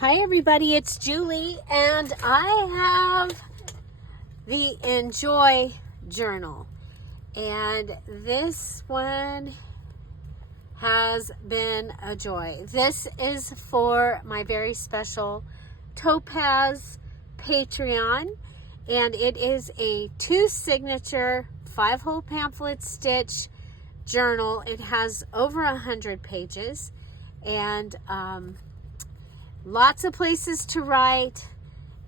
Hi everybody, it's Julie and I have the Enjoy Journal, and this one has been a joy. This is for my very special Topaz Patreon, and it is a 2 signature 5-hole pamphlet stitch journal. It has over 100 pages and lots of places to write,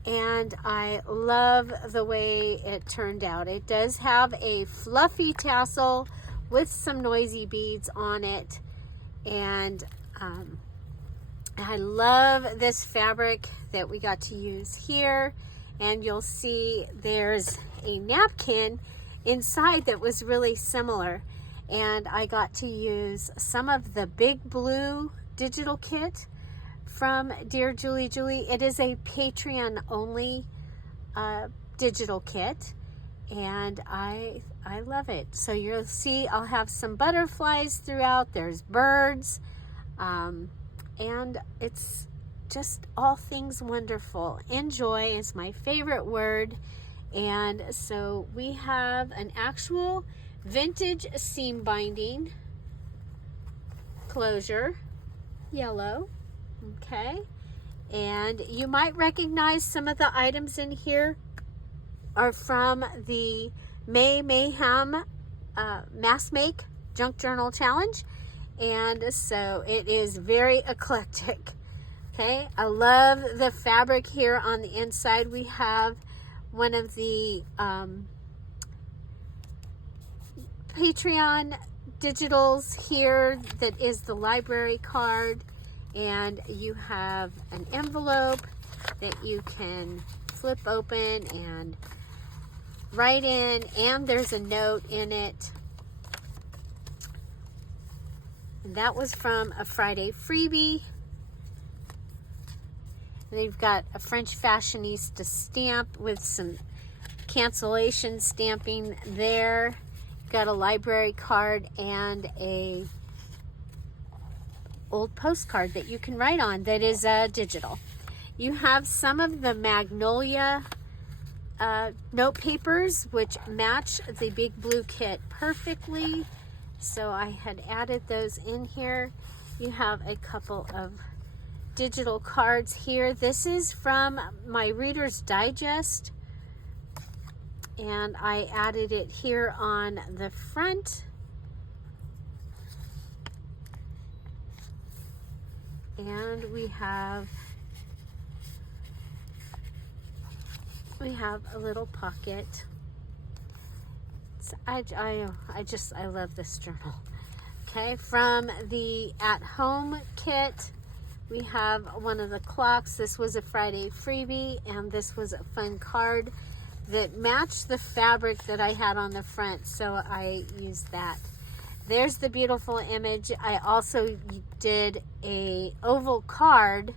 and I love the way it turned out. It does have a fluffy tassel with some noisy beads on it, and I love this fabric that we got to use here. And you'll see there's a napkin inside that was really similar, and I got to use some of the Big Blue digital kit from DearJulieJulie. It is a Patreon only digital kit, and I love it. So you'll see I'll have some butterflies throughout. There's birds, and it's just all things wonderful. Enjoy is my favorite word. And so we have an actual vintage seam binding closure, yellow. Okay, and you might recognize some of the items in here are from the May Mayhem Mass Make Junk Journal Challenge, and so it is very eclectic. Okay, I love the fabric here on the inside. We have one of the Patreon digitals here that is the library card. And you have an envelope that you can flip open and write in, and there's a note in it. And that was from a Friday freebie. And they've got a French fashionista stamp with some cancellation stamping there. Got a library card and a old postcard that you can write on that is digital. You have some of the Magnolia note papers which match the Big Blue kit perfectly, so I had added those in here. You have a couple of digital cards here. This is from my Reader's Digest, and I added it here on the front. And we have a little pocket. So I love this journal. Okay, from the At Home kit, we have one of the clocks. This was a Friday freebie, and this was a fun card that matched the fabric that I had on the front, so I used that. There's the beautiful image. I also did a oval card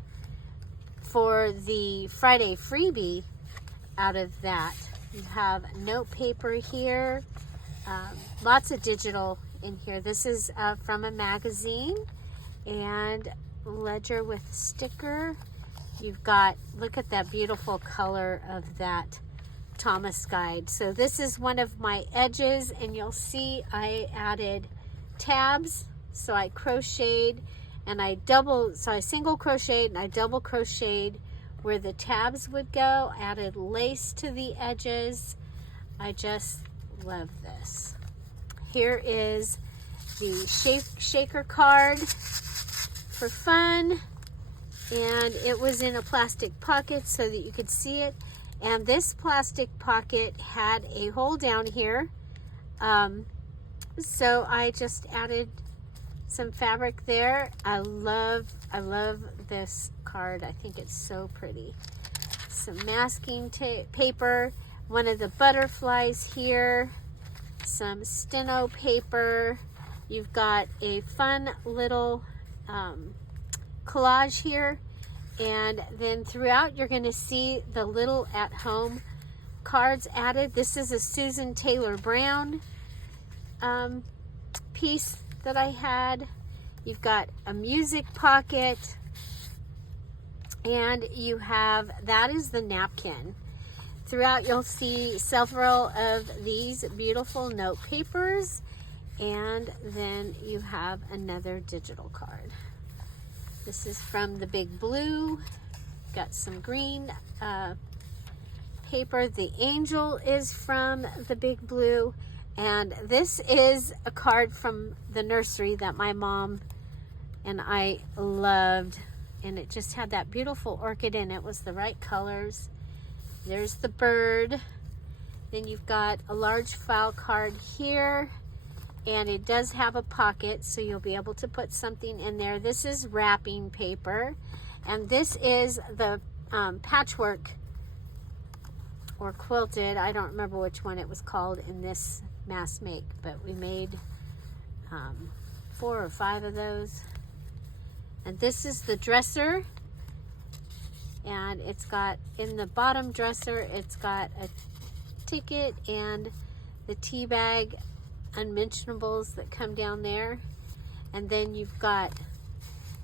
for the Friday freebie out of that. You have note paper here, lots of digital in here. This is from a magazine, and ledger with sticker. You've got, look at that beautiful color of that Thomas guide. So this is one of my edges, and you'll see I added tabs. So I crocheted and I single crocheted and I double crocheted where the tabs would go. Added lace to the edges. I just love this. Here is the shaker card for fun, and it was in a plastic pocket so that you could see it. And this plastic pocket had a hole down here, so I just added some fabric there. I love this card. I think it's so pretty. Some masking paper, one of the butterflies here, some steno paper. You've got a fun little collage here, and then throughout you're going to see the little At Home cards added. This is a Susan Taylor Brown piece that I had. You've got a music pocket, And you have, that is the napkin. Throughout you'll see several of these beautiful note papers, and then you have another digital card. This is from the Big Blue. Got some green paper. The angel is from the Big Blue, and this is a card from the nursery that my mom and I loved, and it just had that beautiful orchid in it. It was the right colors. There's the bird. Then you've got a large file card here, and it does have a pocket, so you'll be able to put something in there. This is wrapping paper, and this is the patchwork or quilted. I don't remember which one it was called in this mass make, but we made 4 or 5 of those. And this is the dresser, and it's got, in the bottom dresser, it's got a ticket and the tea bag unmentionables that come down there. And then you've got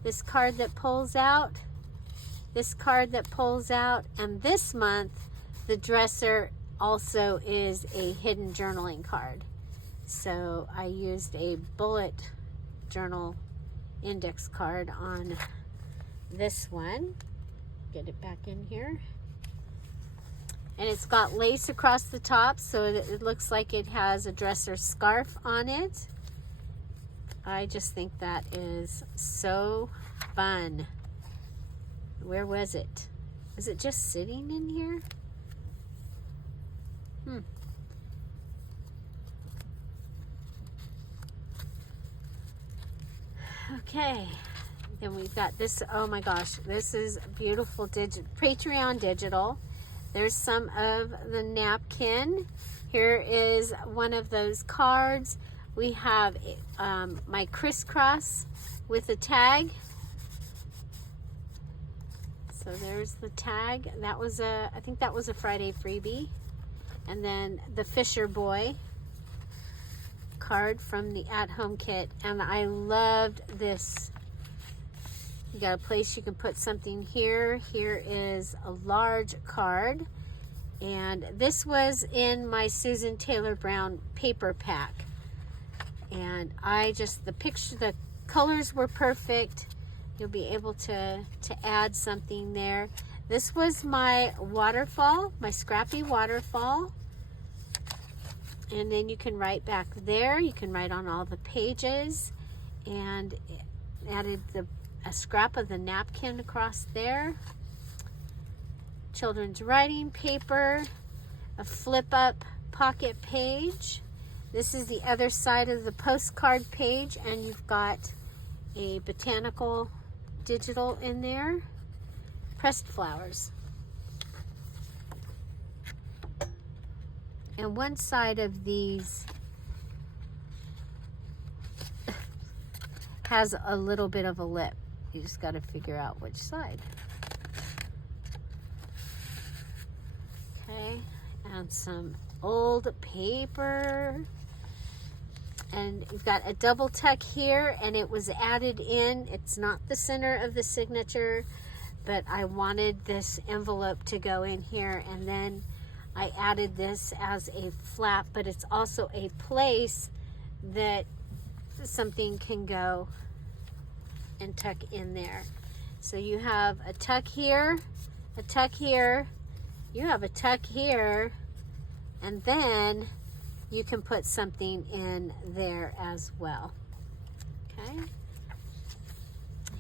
this card that pulls out, this card that pulls out, and this month the dresser also is a hidden journaling card. So I used a bullet journal index card on this one. Get it back in here. And it's got lace across the top, so it looks like it has a dresser scarf on it. I just think that is so fun. Where was it? Is it just sitting in here? Okay, then we've got this. Oh my gosh, this is beautiful Patreon digital. There's some of the napkin. Here is one of those cards. We have my crisscross with a tag. So there's the tag. That was I think that was a Friday freebie. And then the Fisher Boy card from the at-home kit, and I loved this. You got a place you can put something here. Here is a large card, and this was in my Susan Taylor Brown paper pack, and the colors were perfect. You'll be able to add something there. This was my waterfall, my scrappy waterfall. And then you can write back there. You can write on all the pages, and added a scrap of the napkin across there. Children's writing paper, a flip up pocket page. This is the other side of the postcard page, and you've got a botanical digital in there. Pressed flowers. And one side of these has a little bit of a lip. You just got to figure out which side. Okay, and some old paper. And we've got a double tuck here, and it was added in. It's not the center of the signature, but I wanted this envelope to go in here, and then I added this as a flap, but it's also a place that something can go and tuck in there. So you have a tuck here, a tuck here, you have a tuck here, and then you can put something in there as well. Okay.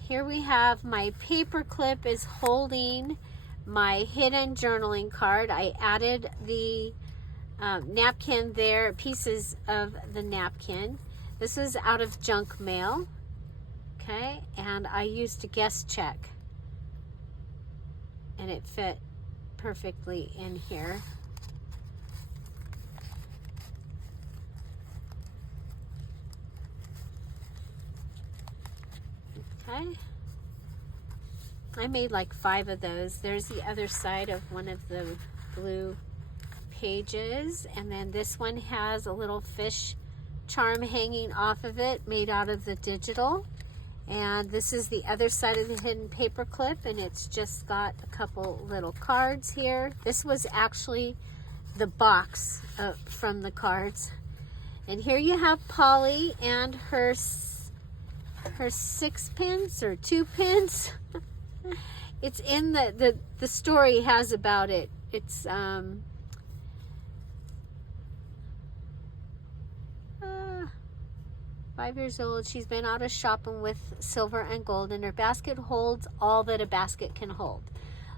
Here we have my paper clip is holding my hidden journaling card. I added the napkin there, pieces of the napkin. This is out of junk mail. Okay, and I used a guest check, and it fit perfectly in here. Okay, I made like 5 of those. There's the other side of one of the blue pages, and then this one has a little fish charm hanging off of it, made out of the digital. And this is the other side of the hidden paper clip, and it's just got a couple little cards here. This was actually the box from the cards. And here you have Polly and her 6 pence or 2 pence. It's in the story has about it. It's 5 years old. She's been out of shopping with silver and gold, and her basket holds all that a basket can hold.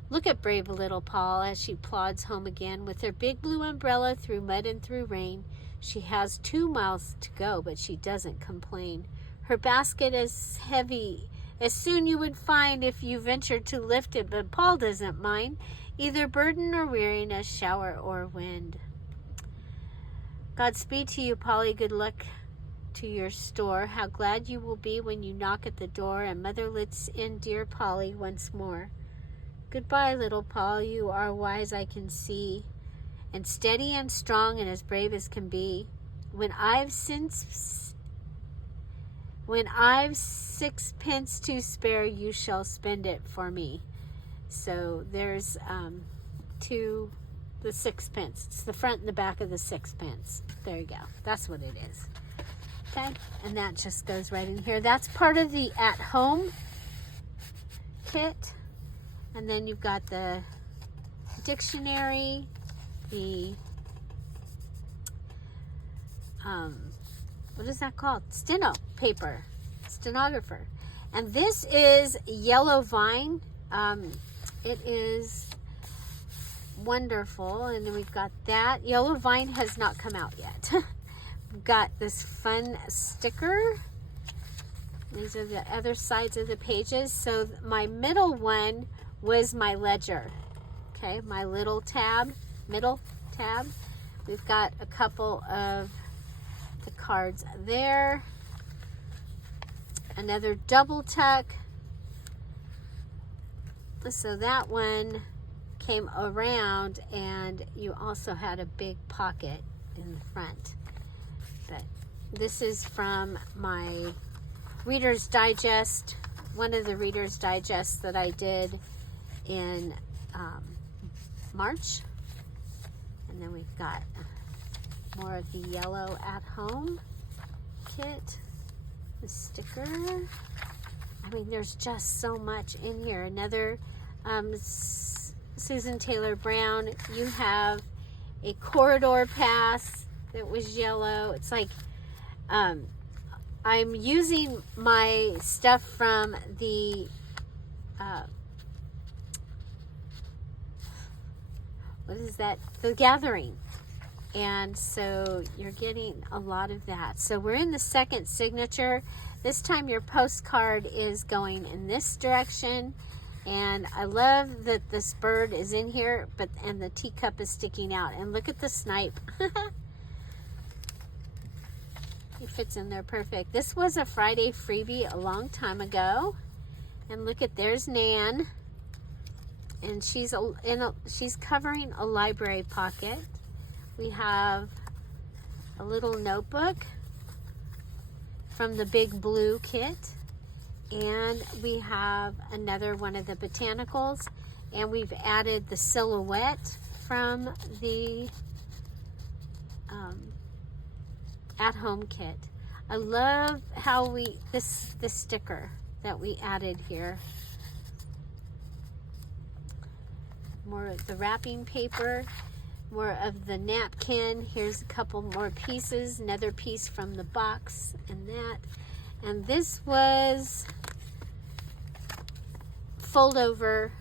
Look at brave little Paul as she plods home again with her big blue umbrella through mud and through rain. She has 2 miles to go, but she doesn't complain. Her basket is heavy as soon you would find if you ventured to lift it, but Paul doesn't mind either burden or weariness, shower or wind. Godspeed to you, Polly. Good luck to your store. How glad you will be when you knock at the door and mother lets in dear Polly once more. Goodbye, little Paul. You are wise, I can see, and steady and strong and as brave as can be. When I've 6 pence to spare, you shall spend it for me. So there's the 6 pence. It's the front and the back of the 6 pence. There you go. That's what it is. Okay, and that just goes right in here. That's part of the at-home kit. And then you've got the dictionary, the what is that called? Steno paper, stenographer. And this is yellow vine. It is wonderful. And then we've got that. Yellow vine has not come out yet. We've got this fun sticker. These are the other sides of the pages. So my middle one was my ledger. Okay, my little tab, middle tab. We've got a couple of the cards there. Another double tuck. So that one came around, and you also had a big pocket in the front. But this is from my Reader's Digest, one of the Reader's Digests that I did in March. And then we've got more of the yellow at home kit, the sticker. I mean, there's just so much in here. Another Susan Taylor Brown. You have a corridor pass that was yellow. It's like I'm using my stuff from the what is that? The Gathering. And so you're getting a lot of that. So we're in the second signature. This time your postcard is going in this direction. And I love that this bird is in here, and the teacup is sticking out. And look at the snipe. It fits in there perfect. This was a Friday freebie a long time ago. And look at, there's Nan. And she's covering a library pocket. We have a little notebook from the Big Blue kit. And we have another one of the botanicals. And we've added the silhouette from the at-home kit. I love how this sticker that we added here. More of the wrapping paper, more of the napkin. Here's a couple more pieces, another piece from the box and that. And this was fold over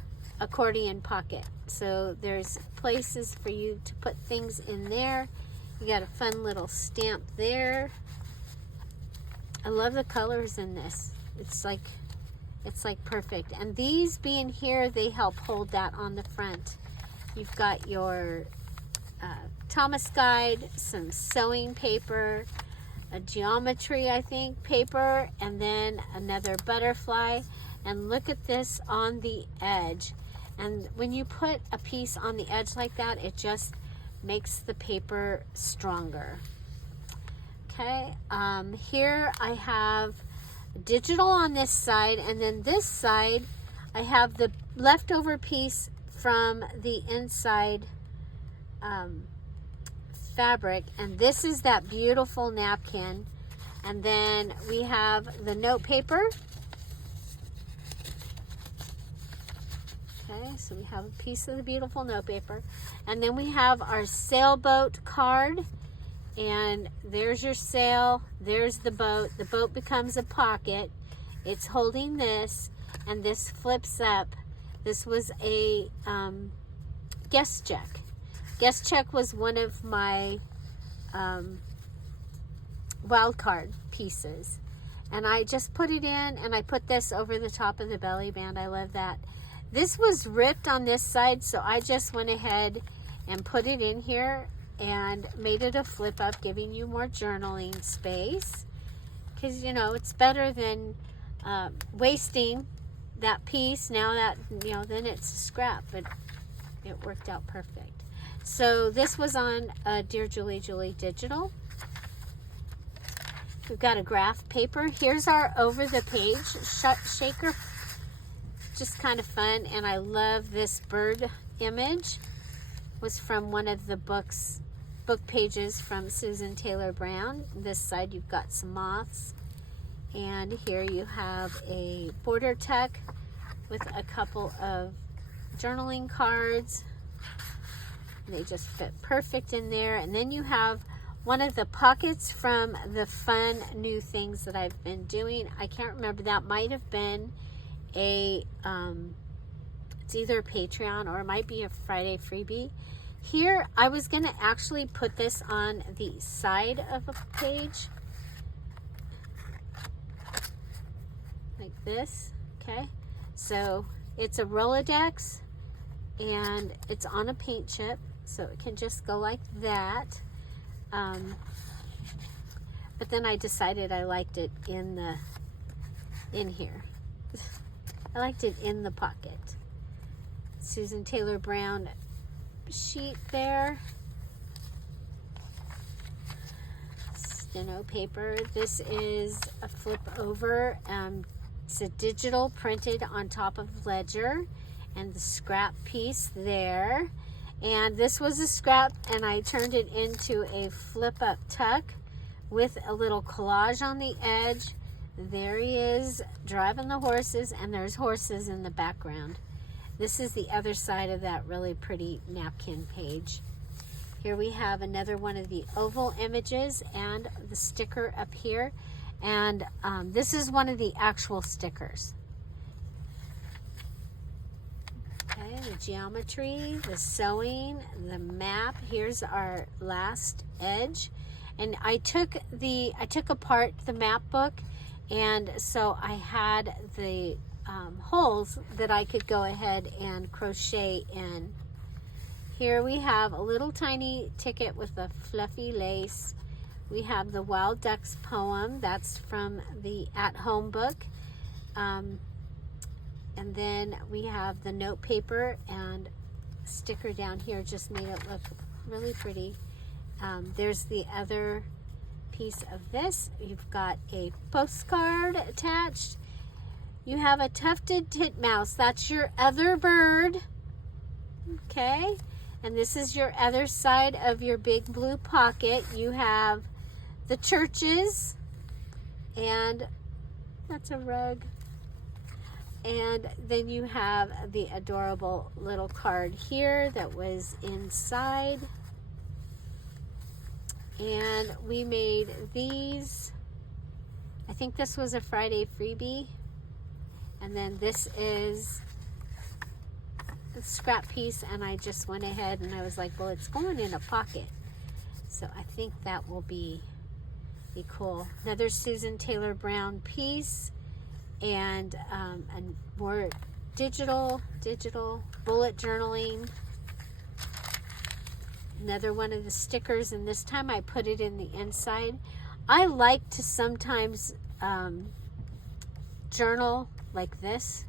accordion pocket. So there's places for you to put things in there. You got a fun little stamp there. I love the colors in this. It's like perfect. And these being here, they help hold that on the front. You've got your Thomas guide, some sewing paper, a geometry, I think, paper, and then another butterfly. And look at this on the edge. And when you put a piece on the edge like that, it just makes the paper stronger. Okay, here I have digital on this side, and then this side I have the leftover piece from the inside fabric, and this is that beautiful napkin. And then we have the note paper. Okay, so we have a piece of the beautiful note paper, and then we have our sailboat card, and there's your sail, there's the boat becomes a pocket, it's holding this, and this flips up. This was a guest check. Guest check was one of my wild card pieces, and I just put it in, and I put this over the top of the belly band. I love that. This was ripped on this side, so I just went ahead and put it in here and made it a flip up, giving you more journaling space, because you know it's better than wasting that piece. Now that, you know, then it's a scrap, but it worked out perfect. So this was on Dear Julie Julie Digital. We've got a graph paper. Here's our over the page shaker. Just kind of fun, and I love this bird image. Was from one of the book pages from Susan Taylor Brown. This side you've got some moths, and here you have a border tuck with a couple of journaling cards. They just fit perfect in there. And then you have one of the pockets from the fun new things that I've been doing. I can't remember, that might have been a it's either a Patreon or it might be a Friday freebie. Here I was going to actually put this on the side of a page like this. Okay, so it's a Rolodex and it's on a paint chip, so it can just go like that. But then I decided I liked it in here. I liked it in the pocket. Susan Taylor Brown sheet there. Steno paper. This is a flip over. It's a digital printed on top of ledger, and the scrap piece there. And this was a scrap, and I turned it into a flip up tuck with a little collage on the edge. There he is driving the horses, and there's horses in the background. This is the other side of that really pretty napkin page. Here we have another one of the oval images and the sticker up here. And this is one of the actual stickers. Okay, the geometry, the sewing, the map. Here's our last edge. And I took apart the map book, and so I had the holes that I could go ahead and crochet in. Here we have a little tiny ticket with a fluffy lace. We have the Wild Ducks poem. That's from the At Home book. And then we have the note paper and sticker down here. Just made it look really pretty. There's the other piece of this. You've got a postcard attached. You have a tufted titmouse. That's your other bird. Okay. And this is your other side of your big blue pocket. You have the churches, and that's a rug. And then you have the adorable little card here that was inside. And we made these. I think this was a Friday freebie. And then this is the scrap piece, and I just went ahead and I was like, well, it's going in a pocket. So I think that will be cool. Another Susan Taylor Brown piece, and more digital bullet journaling. Another one of the stickers, and this time I put it in the inside. I like to sometimes journal like this,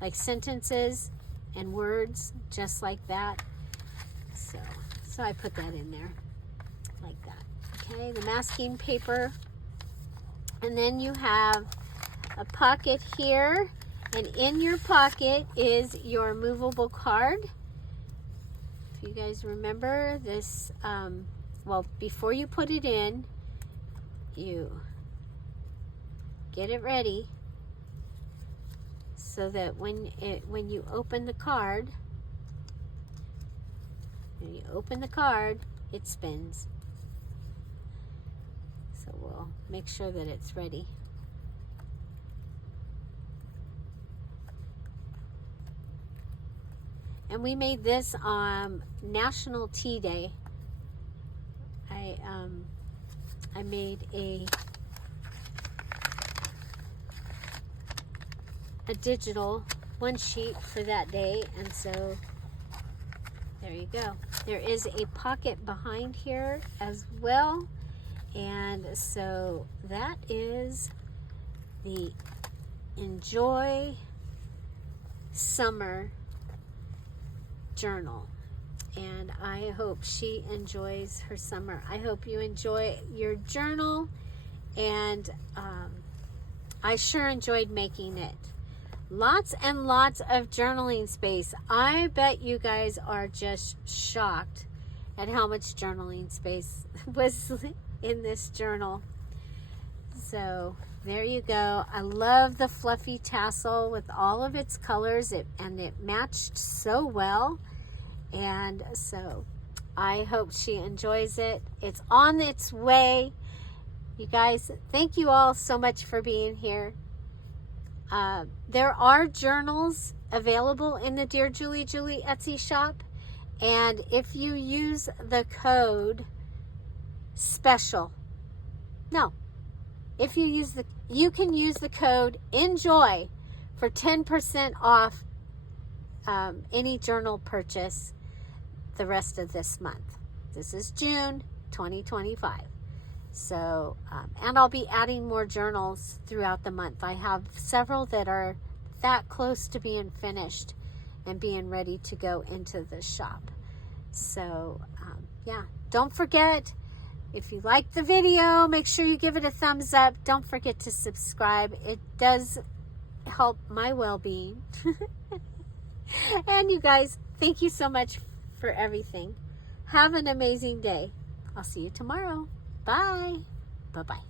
like sentences and words, just like that. So I put that in there like that. Okay, the masking paper. And then you have a pocket here, and in your pocket is your movable card. If you guys remember this, well, before you put it in, you get it ready so that when you open the card, it spins. So we'll make sure that it's ready. And we made this on National Tea Day. I made a digital one sheet for that day, and so there you go. There is a pocket behind here as well, and so that is the Enjoy Summer journal, and I hope she enjoys her summer. I hope you enjoy your journal, and I sure enjoyed making it. Lots and lots of journaling space. I bet you guys are just shocked at how much journaling space was in this journal. So there you go. I love the fluffy tassel with all of its colors, and it matched so well. And so I hope she enjoys it. It's on its way. You guys, thank you all so much for being here. There are journals available in the Dear Julie Etsy shop. And if you use the code special, you can use the code ENJOY for 10% off any journal purchase the rest of this month. This is June 2025. So, and I'll be adding more journals throughout the month. I have several that are that close to being finished and being ready to go into the shop. So, yeah, don't forget, if you like the video, make sure you give it a thumbs up. Don't forget to subscribe. It does help my well-being. And you guys, thank you so much for everything. Have an amazing day. I'll see you tomorrow. Bye. Bye-bye.